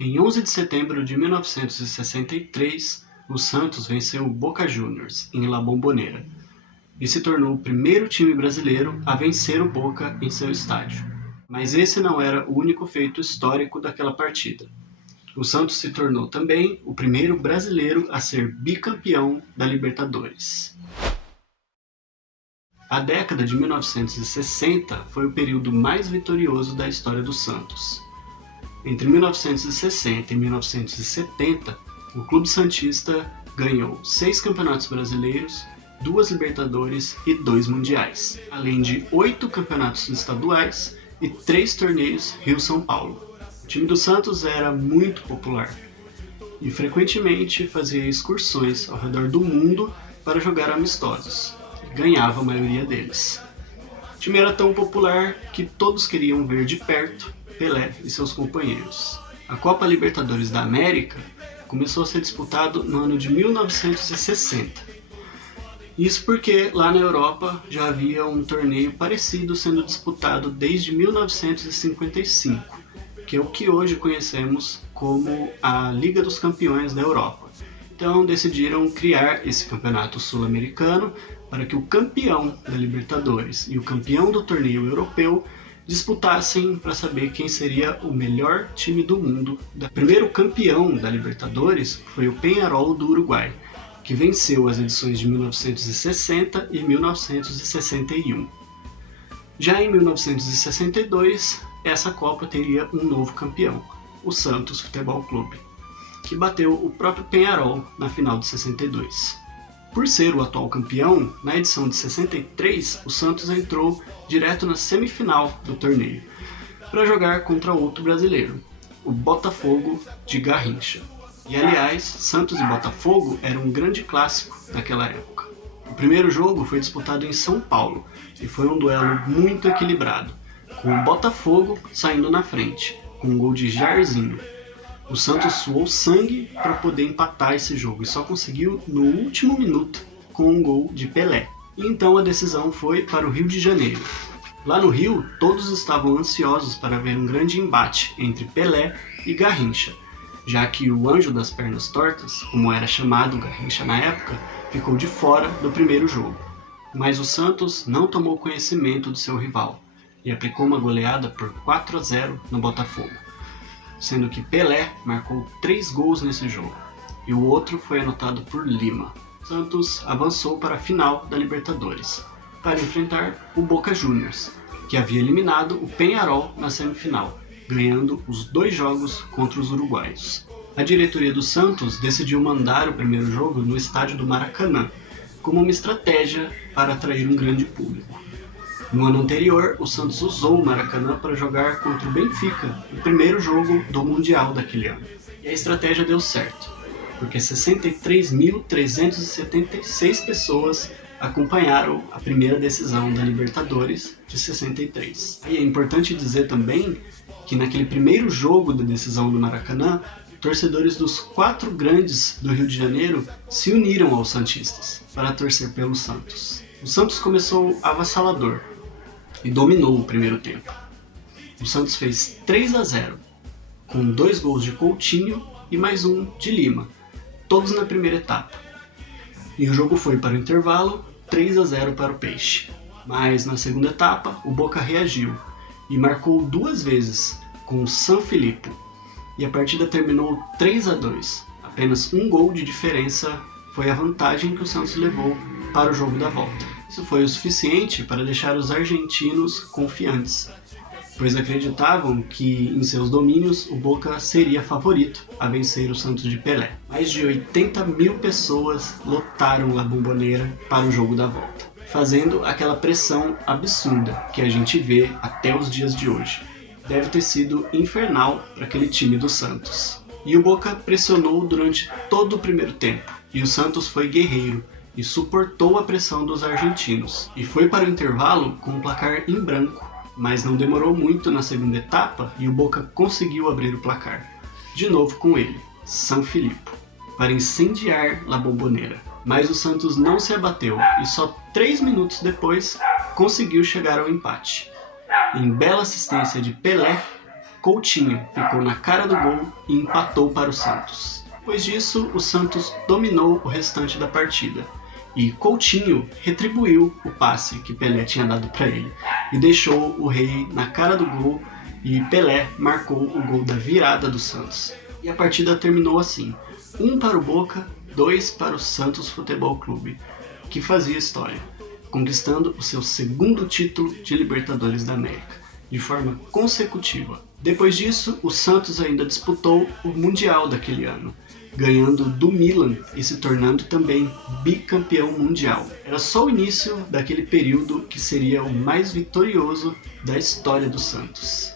Em 11 de setembro de 1963, o Santos venceu o Boca Juniors em La Bombonera e se tornou o primeiro time brasileiro a vencer o Boca em seu estádio. Mas esse não era o único feito histórico daquela partida. O Santos se tornou também o primeiro brasileiro a ser bicampeão da Libertadores. A década de 1960 foi o período mais vitorioso da história do Santos. Entre 1960 e 1970, o clube santista ganhou 6 campeonatos brasileiros, 2 Libertadores e 2 Mundiais, além de 8 campeonatos estaduais e 3 torneios Rio-São Paulo. O time do Santos era muito popular e frequentemente fazia excursões ao redor do mundo para jogar amistosos, e ganhava a maioria deles. O time era tão popular que todos queriam ver de perto Pelé e seus companheiros. A Copa Libertadores da América começou a ser disputada no ano de 1960. Isso porque lá na Europa já havia um torneio parecido sendo disputado desde 1955, que é o que hoje conhecemos como a Liga dos Campeões da Europa. Então decidiram criar esse campeonato sul-americano para que o campeão da Libertadores e o campeão do torneio europeu disputassem para saber quem seria o melhor time do mundo. O primeiro campeão da Libertadores foi o Peñarol do Uruguai, que venceu as edições de 1960 e 1961. Já em 1962, essa Copa teria um novo campeão, o Santos Futebol Clube, que bateu o próprio Peñarol na final de 62. Por ser o atual campeão, na edição de 63, o Santos entrou direto na semifinal do torneio, para jogar contra outro brasileiro, o Botafogo de Garrincha. E aliás, Santos e Botafogo era um grande clássico daquela época. O primeiro jogo foi disputado em São Paulo e foi um duelo muito equilibrado, com o Botafogo saindo na frente, com um gol de Jairzinho. O Santos suou sangue para poder empatar esse jogo e só conseguiu no último minuto com um gol de Pelé. E então a decisão foi para o Rio de Janeiro. Lá no Rio, todos estavam ansiosos para ver um grande embate entre Pelé e Garrincha, já que o Anjo das Pernas Tortas, como era chamado Garrincha na época, ficou de fora do primeiro jogo. Mas o Santos não tomou conhecimento do seu rival e aplicou uma goleada por 4-0 no Botafogo, sendo que Pelé marcou 3 gols nesse jogo, e o outro foi anotado por Lima. Santos avançou para a final da Libertadores, para enfrentar o Boca Juniors, que havia eliminado o Peñarol na semifinal, ganhando os 2 jogos contra os uruguaios. A diretoria do Santos decidiu mandar o primeiro jogo no estádio do Maracanã, como uma estratégia para atrair um grande público. No ano anterior, o Santos usou o Maracanã para jogar contra o Benfica, o primeiro jogo do Mundial daquele ano. E a estratégia deu certo, porque 63.376 pessoas acompanharam a primeira decisão da Libertadores de 63. E é importante dizer também que naquele primeiro jogo da decisão do Maracanã, torcedores dos 4 grandes do Rio de Janeiro se uniram aos santistas para torcer pelo Santos. O Santos começou avassalador e dominou o primeiro tempo. O Santos fez 3-0, com 2 gols de Coutinho e mais um de Lima, todos na primeira etapa. E o jogo foi para o intervalo, 3-0 para o Peixe. Mas na segunda etapa, o Boca reagiu e marcou 2 vezes com o San Filipe, e a partida terminou 3-2. Apenas um gol de diferença foi a vantagem que o Santos levou para o jogo da volta. Isso foi o suficiente para deixar os argentinos confiantes, pois acreditavam que em seus domínios o Boca seria favorito a vencer o Santos de Pelé. Mais de 80.000 pessoas lotaram La Bombonera para o jogo da volta, fazendo aquela pressão absurda que a gente vê até os dias de hoje. Deve ter sido infernal para aquele time do Santos. E o Boca pressionou durante todo o primeiro tempo, e o Santos foi guerreiro e suportou a pressão dos argentinos, e foi para o intervalo com um placar em branco, mas não demorou muito na segunda etapa e o Boca conseguiu abrir o placar, de novo com ele, San Filipe, para incendiar La Bombonera. Mas o Santos não se abateu e só 3 minutos depois conseguiu chegar ao empate. Em bela assistência de Pelé, Coutinho ficou na cara do gol e empatou para o Santos. Depois disso, o Santos dominou o restante da partida e Coutinho retribuiu o passe que Pelé tinha dado para ele e deixou o Rei na cara do gol e Pelé marcou o gol da virada do Santos. E a partida terminou assim: 1 para o Boca, 2 para o Santos Futebol Clube, que fazia história, conquistando o seu segundo título de Libertadores da América, de forma consecutiva. Depois disso, o Santos ainda disputou o Mundial daquele ano, ganhando do Milan e se tornando também bicampeão mundial. Era só o início daquele período que seria o mais vitorioso da história do Santos.